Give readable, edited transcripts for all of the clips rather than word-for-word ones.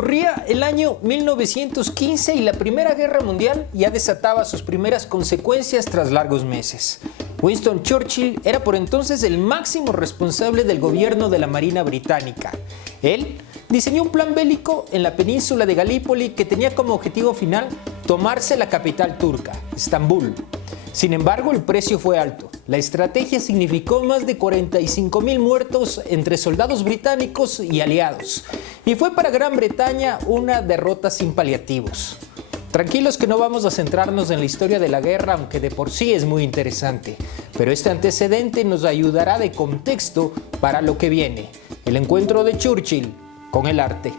Corría el año 1915 y la Primera Guerra Mundial ya desataba sus primeras consecuencias tras largos meses. Winston Churchill era por entonces el máximo responsable del gobierno de la Marina Británica. Él diseñó un plan bélico en la península de Galípoli que tenía como objetivo final tomarse la capital turca, Estambul. Sin embargo, el precio fue alto. La estrategia significó más de 45.000 muertos entre soldados británicos y aliados, y fue para Gran Bretaña una derrota sin paliativos. Tranquilos que no vamos a centrarnos en la historia de la guerra, aunque de por sí es muy interesante, pero este antecedente nos ayudará de contexto para lo que viene, el encuentro de Churchill con el arte.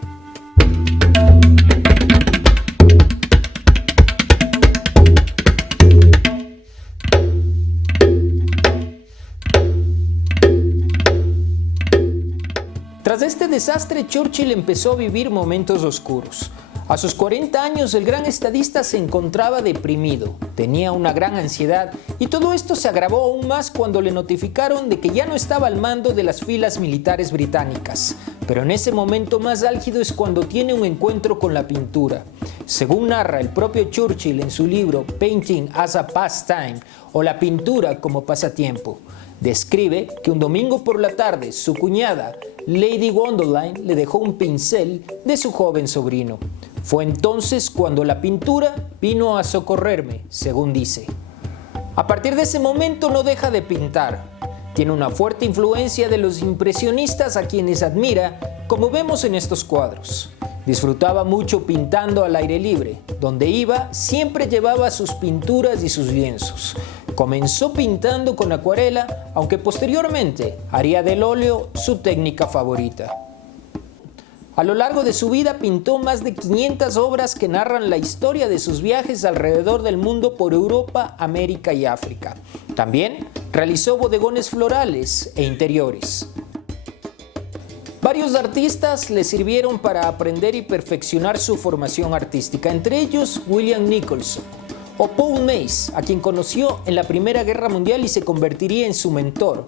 Tras este desastre, Churchill empezó a vivir momentos oscuros. A sus 40 años, el gran estadista se encontraba deprimido, tenía una gran ansiedad y todo esto se agravó aún más cuando le notificaron de que ya no estaba al mando de las filas militares británicas. Pero en ese momento más álgido es cuando tiene un encuentro con la pintura. Según narra el propio Churchill en su libro Painting as a Pastime o La pintura como pasatiempo, describe que un domingo por la tarde su cuñada, Lady Wonderline, le dejó un pincel de su joven sobrino. Fue entonces cuando la pintura vino a socorrerme, según dice. A partir de ese momento no deja de pintar. Tiene una fuerte influencia de los impresionistas a quienes admira, como vemos en estos cuadros. Disfrutaba mucho pintando al aire libre. Donde iba, siempre llevaba sus pinturas y sus lienzos. Comenzó pintando con acuarela, aunque posteriormente haría del óleo su técnica favorita. A lo largo de su vida pintó más de 500 obras que narran la historia de sus viajes alrededor del mundo por Europa, América y África. También realizó bodegones florales e interiores. Varios artistas le sirvieron para aprender y perfeccionar su formación artística, entre ellos William Nicholson o Paul Mace, a quien conoció en la Primera Guerra Mundial y se convertiría en su mentor.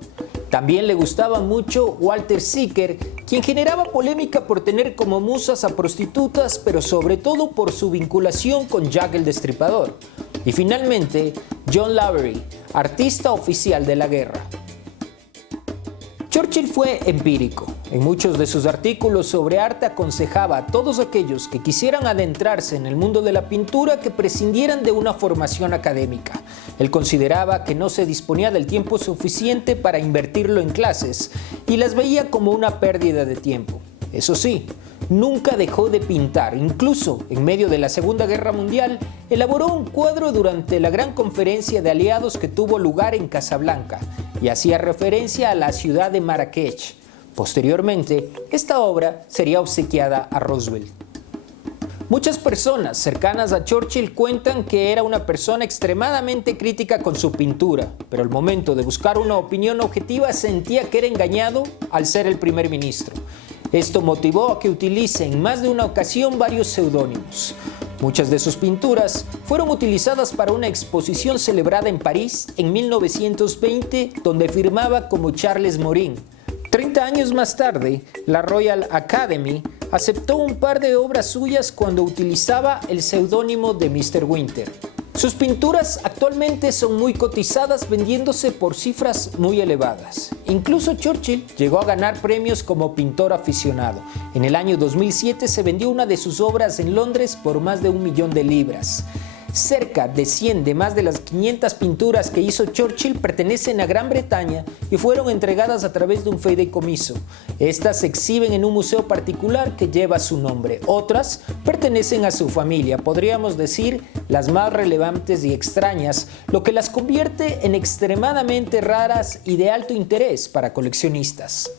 También le gustaba mucho Walter Sickert, quien generaba polémica por tener como musas a prostitutas, pero sobre todo por su vinculación con Jack el Destripador. Y finalmente, John Lavery, artista oficial de la guerra. Churchill fue empírico. En muchos de sus artículos sobre arte aconsejaba a todos aquellos que quisieran adentrarse en el mundo de la pintura que prescindieran de una formación académica. Él consideraba que no se disponía del tiempo suficiente para invertirlo en clases y las veía como una pérdida de tiempo. Eso sí, nunca dejó de pintar. Incluso en medio de la Segunda Guerra Mundial, elaboró un cuadro durante la gran conferencia de aliados que tuvo lugar en Casablanca y hacía referencia a la ciudad de Marrakech. Posteriormente, esta obra sería obsequiada a Roosevelt. Muchas personas cercanas a Churchill cuentan que era una persona extremadamente crítica con su pintura, pero al momento de buscar una opinión objetiva sentía que era engañado al ser el primer ministro. Esto motivó a que utilice en más de una ocasión varios seudónimos. Muchas de sus pinturas fueron utilizadas para una exposición celebrada en París en 1920, donde firmaba como Charles Morin. 30 años más tarde, la Royal Academy aceptó un par de obras suyas cuando utilizaba el seudónimo de Mr. Winter. Sus pinturas actualmente son muy cotizadas, vendiéndose por cifras muy elevadas. Incluso Churchill llegó a ganar premios como pintor aficionado. En el año 2007 se vendió una de sus obras en Londres por más de 1 millón de libras. Cerca de 100 de más de las 500 pinturas que hizo Churchill pertenecen a Gran Bretaña y fueron entregadas a través de un fideicomiso. Estas se exhiben en un museo particular que lleva su nombre. Otras pertenecen a su familia, podríamos decir las más relevantes y extrañas, lo que las convierte en extremadamente raras y de alto interés para coleccionistas.